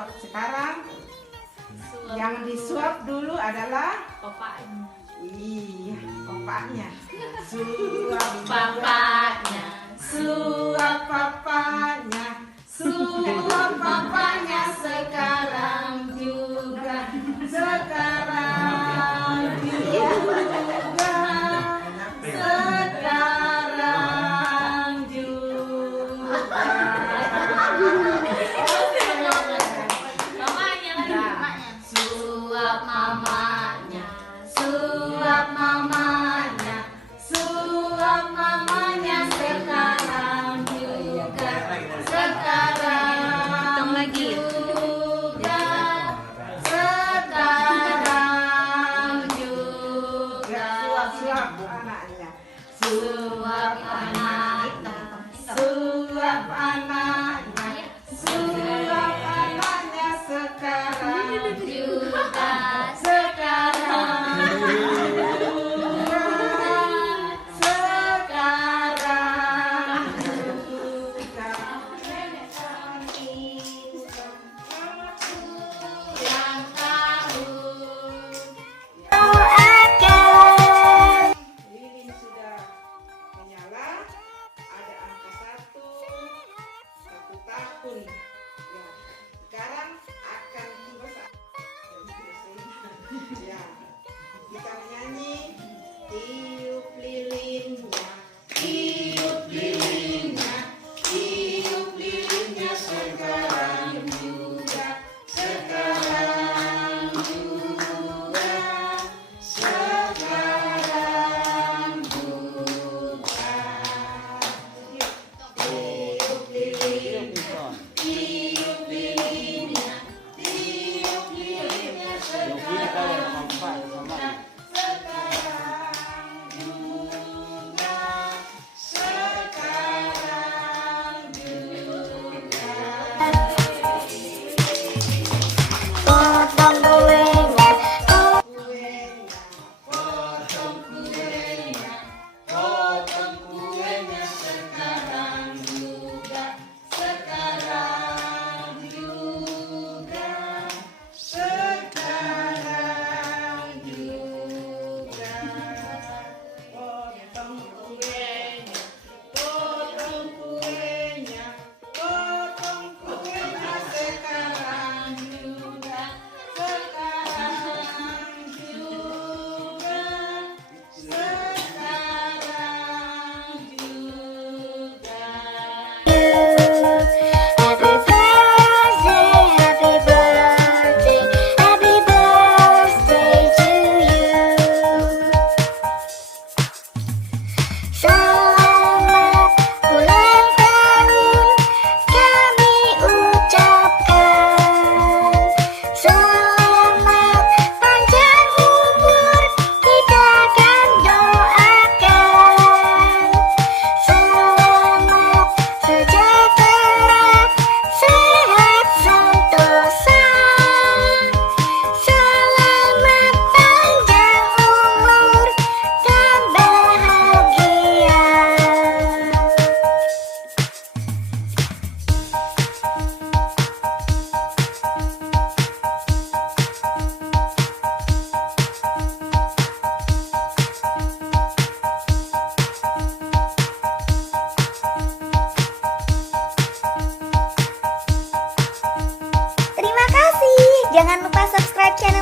suap. Sekarang yang disuap dulu adalah bapaknya. iya, bapaknya. Suap Bapaknya. suap papanya, suap papanya sekarang juga, sekarang juga, sekarang juga. Mamanya lagi, mamanya. Suap mamanya. Suap mamanya, suap mamanya sekarang juga, sekarang lagi. juga, sekarang juga. Suap anaknya, suap anaknya, suap anaknya, suap anaknya sekarang juga, sekarang juga, sekarang juga. Yang tahu lilin sudah menyala, ada angka 1 tahun. Ya, sekarang akan tiba saat ya, kita menyanyi tiup lilinnya, tiup lilinnya, tiup lilinnya sekarang juga, sekarang juga, sekarang juga. Tiup lilinnya, tiup lilinnya, tiup lilinnya sekarang juga, sekarang juga, sekarang juga. Potong kuenya, Potong kuenya, potong kuenya sekarang juga, sekarang juga, sekarang juga. Potong kuenya, potong kuenya, potong kuenya sekarang juga, sekarang juga, sekarang juga. happy birthday, happy birthday, happy birthday to you. Selamat ulang tahun kami ucapkan. Selamat panjang umur kita akan doakan. Selamat sejahtera, sehat sentosa. Selamat panjang umur dan bahagia. Terima kasih. Jangan lupa subscribe channel